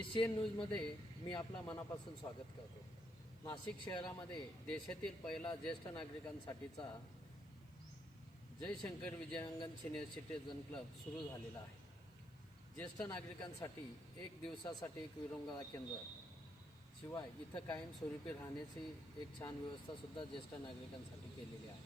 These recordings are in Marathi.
पी सी एन न्यूजमध्ये मी आपला मनापासून स्वागत करतो. नाशिक शहरामध्ये देशातील पहिला ज्येष्ठ नागरिकांसाठीचा Jayshankar Vijayangan senior citizen club सुरू झालेला आहे. ज्येष्ठ नागरिकांसाठी एक दिवसासाठी एक विरंगुळा केंद्र. शिवाय इथं कायमस्वरूपी राहण्याची एक छान व्यवस्थासुद्धा ज्येष्ठ नागरिकांसाठी केलेली आहे.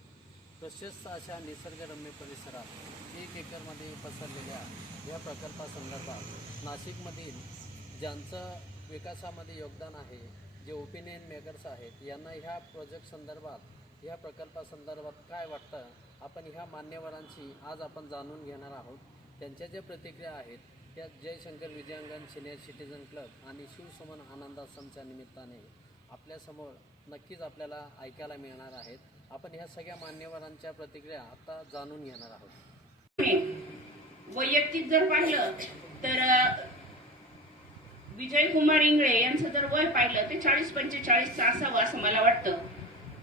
प्रशस्त अशा निसर्गरम्य परिसरात एक एकरमध्ये पसरलेल्या या प्रकल्पासंदर्भात नाशिकमधील ज्यांचं विकासामध्ये योगदान आहे जे ओपिनियन मेकर्स आहेत यांना ह्या प्रोजेक्ट संदर्भात ह्या प्रकल्पासंदर्भात काय वाटतं? आपण ह्या मान्यवरांशी आज आपण जाणून घेणार आहोत. त्यांच्या ज्या प्रतिक्रिया आहेत त्या Jayshankar Vijayangan senior citizen club आणि शिवसमन आनंद आश्रमच्या निमित्ताने आपल्यासमोर नक्कीच आपल्याला ऐकायला मिळणार आहेत. आपण ह्या सगळ्या मान्यवरांच्या प्रतिक्रिया आता जाणून घेणार आहोत. वैयक्तिक जर पाहिलं तर विजय कुमार इंगळे यांचं जर वय पाहिलं ते चाळीस पंचेचाळीसचं असावं असं मला वाटतं.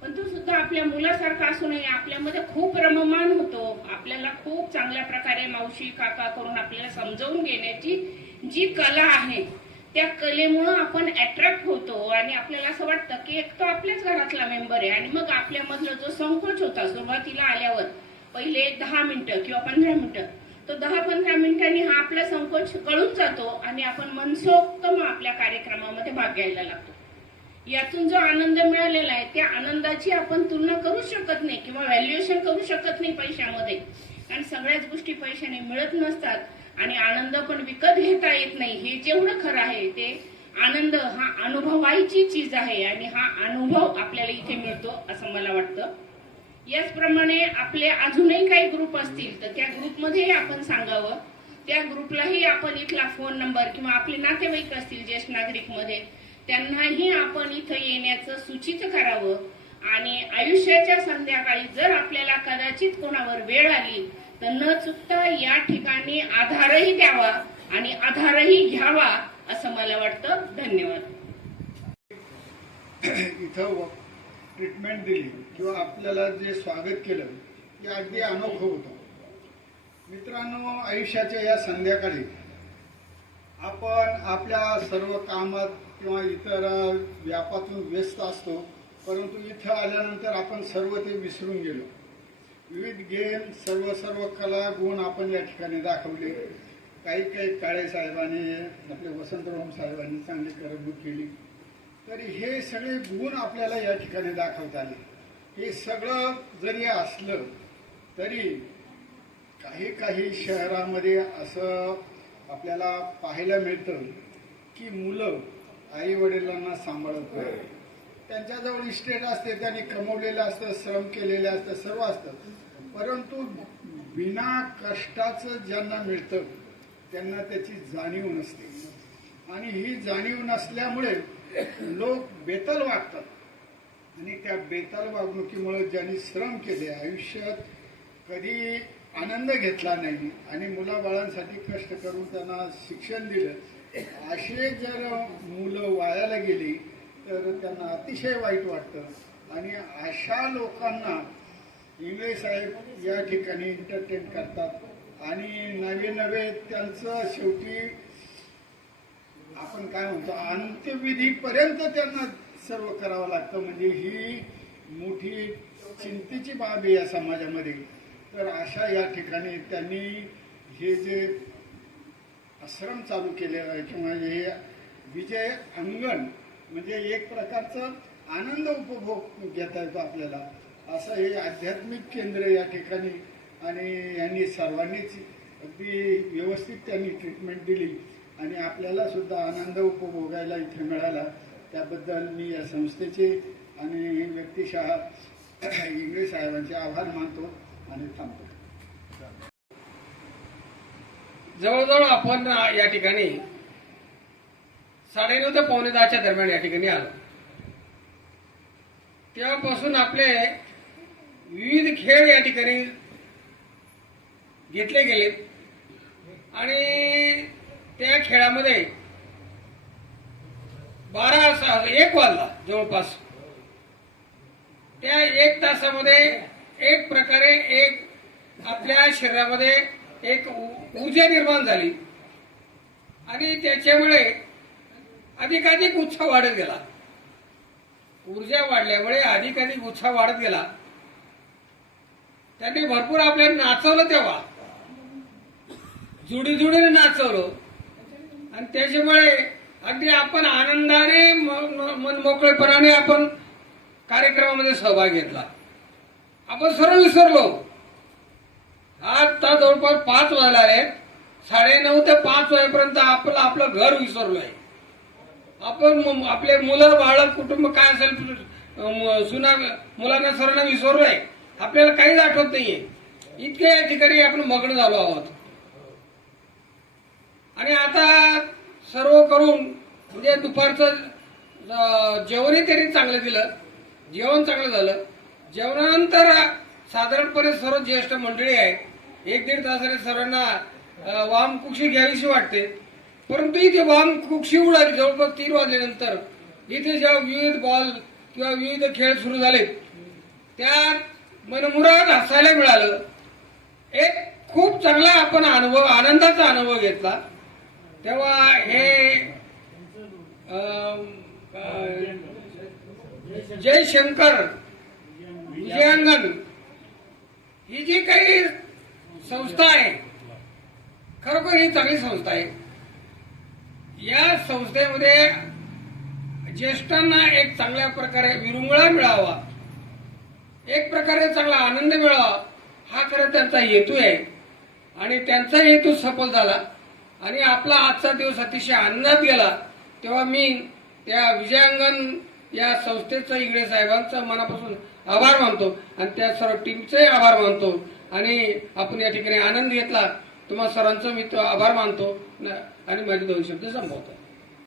पण तो सुद्धा आपल्या मुलासारखा असूनही आपल्यामध्ये खूप रममान होतो. आपल्याला खूप चांगल्या प्रकारे मावशी काका करून आपल्याला समजावून घेण्याची जी कला आहे त्या कलेमुळं आपण अट्रॅक्ट होतो. आणि आपल्याला असं वाटतं की एक तो आपल्याच घरातला मेंबर आहे. आणि मग आपल्यामधला जो संकोच होता सुरुवातीला आल्यावर पहिले दहा मिनिटं किंवा पंधरा मिनिटं तो दहा पंधरा मिनिटांनी हा आपला संकोच कळून जातो आणि आपण मनसोक्त मग आपल्या कार्यक्रमामध्ये भाग घ्यायला लागतो. यातून जो आनंद मिळालेला आहे त्या आनंदाची आपण तुलना करू शकत नाही किंवा व्हॅल्युएशन करू शकत नाही पैशामध्ये. कारण सगळ्याच गोष्टी पैशाने मिळत नसतात आणि आनंद पण विकत घेता येत नाही. हे जेवढं खरं आहे ते आनंद हा अनुभवायची चीज आहे आणि हा अनुभव आपल्याला इथे मिळतो असं मला वाटतं. याचप्रमाणे आपले अजूनही काही ग्रुप असतील तर त्या ग्रुपमध्येही आपण सांगावं. त्या ग्रुपलाही आपण इथला फोन नंबर किंवा आपले नातेवाईक असतील ज्येष्ठ नागरिकमध्ये त्यांनाही आपण इथं येण्याचं सूचित करावं. आणि आयुष्याच्या संध्याकाळी जर आपल्याला कदाचित कोणावर वेळ आली तर न चुकता या ठिकाणी आधारही द्यावा आणि आधारही घ्यावा असं मला वाटतं. धन्यवाद. इथं ट्रीटमेंट दिली किंवा आपल्याला जे स्वागत केलं ते अगदी अनोखं होतं. मित्रांनो आयुष्याच्या या संध्याकाळी आपण आपल्या सर्व कामात किंवा इतर व्यापातून व्यस्त असतो परंतु इथं आल्यानंतर आपण सर्व ते विसरून गेलो. विविध गेम सर्व सर्व कला गुण आपण या ठिकाणी दाखवले. काही काही काळे साहेबांनी आपले वसंतराव साहेबांनी चांगली करमणूक केली. तरी हे सगळे गुण आपल्याला या ठिकाणी दाखवत आले. हे सगळं जरी असलं तरी काही काही शहरामध्ये असं आपल्याला पाहायला मिळतं की मुलं आई वडिलांना सांभाळत नाही. त्यांच्याजवळ इस्टेट असते त्यांनी कमवलेलं असतं श्रम केलेलं असतं सर्व असतं. परंतु बिना कष्टाचं ज्यांना मिळतं त्यांना त्याची जाणीव नसते. आणि ही जाणीव नसल्यामुळे लोक बेताल वागतात. आणि त्या बेताल वागणुकीमुळे ज्यांनी श्रम केले आयुष्यात कधी आनंद घेतला नाही आणि मुलाबाळांसाठी कष्ट करून त्यांना शिक्षण दिलं असे जर मुलं वायाला गेली तर त्यांना अतिशय वाईट वाटतं. आणि अशा लोकांना इंगळे साहेब या ठिकाणी एंटरटेन करतात. आणि नवे नवे त्यांचं शेवटी आपण काय म्हणतो अंत्यविधीपर्यंत त्यांना सर्व करावं लागतं. म्हणजे ही मोठी चिंतेची बाब आहे या समाजामध्ये. तर अशा या ठिकाणी त्यांनी हे जे आश्रम चालू केलेलं आहे किंवा हे विजय अंगण म्हणजे एक प्रकारचं आनंद उपभोग घेता येतो आपल्याला. असं हे आध्यात्मिक केंद्र या ठिकाणी आणि यांनी सर्वांनीच अगदी व्यवस्थित त्यांनी ट्रीटमेंट दिली. आणि आपल्याला सुद्धा आनंद उपभोगायला इथे मिळाला. त्याबद्दल मी या संस्थेचे आणि व्यक्तिशः इंगळे साहेबांचे आभार मानतो आणि थांबतो. जवळजवळ आपण या ठिकाणी साडेनऊ ते पावणे दहाच्या दरम्यान या ठिकाणी आलो. तेव्हापासून आपले विविध खेळ या ठिकाणी घेतले गेले. आणि त्या खेळामध्ये बारा सा- एक वाजला जवळपास. त्या एक तासामध्ये एक प्रकारे एक आपल्या शरीरामध्ये एक ऊर्जा निर्माण झाली. आणि त्याच्यामुळे अधिकाधिक उत्साह वाढत गेला. ऊर्जा वाढल्यामुळे अधिकाधिक उत्साह वाढत गेला. त्यांनी भरपूर आपल्याला नाचवलं तेव्हा. जुडी जुडीने नाचवलं. आणि त्याच्यामुळे अगदी आपण आनंदाने मन मोकळेपणाने आपण कार्यक्रमामध्ये सहभाग घेतला. आपण सर्व विसरलो. आता जवळपास पाच वाजला आहेत. साडे नऊ ते पाच वाजेपर्यंत आपलं आपलं घर विसरलोय. आपण आपले मुलं बाळ कुटुंब काय असेल सुना मुलांना सरांना विसरलोय. आपल्याला काहीच आठवत नाहीये. इतके या ठिकाणी आपण मग्न झालो आहोत. आणि आता सर्व करून म्हणजे दुपारचं जेवणही त्यांनी चांगलं दिलं. जेवण चांगलं झालं. जेवणानंतर साधारणपणे सर्व ज्येष्ठ मंडळी आहे एक दीड तासाने सर्वांना वाम कुक्षी घ्यावीशी वाटते. परंतु इथे वाम कुक्षी उडाली. जवळपास तीन वाजल्यानंतर इथे जेव्हा विविध बॉल किंवा विविध खेळ सुरू झाले त्या मनमुराद हसायला मिळालं. एक खूप चांगला आपण अनुभव आनंदाचा अनुभव घेतला. तेव्हा हे अं, जयशंकर विजयांगण ही जी काही संस्था आहे खरोखर ही चांगली संस्था आहे. या संस्थेमध्ये ज्येष्ठांना एक चांगल्या प्रकारे विरंगुळा मिळावा एक प्रकारे चांगला आनंद मिळावा हा खरं त्यांचा हेतू आहे. आणि त्यांचा हेतू सफल झाला. आणि आपला आजचा दिवस अतिशय आनंदात गेला. तेव्हा मी त्या विजयांगण या संस्थेचं इंगळे साहेबांचं मनापासून आभार मानतो. आणि त्या सर्व टीमचे आभार मानतो. आणि आपण या ठिकाणी आनंद घेतला. तुम्हा सर्वांचं मी तो आभार मानतो. न- आणि माझे दोन शब्द संपवतो.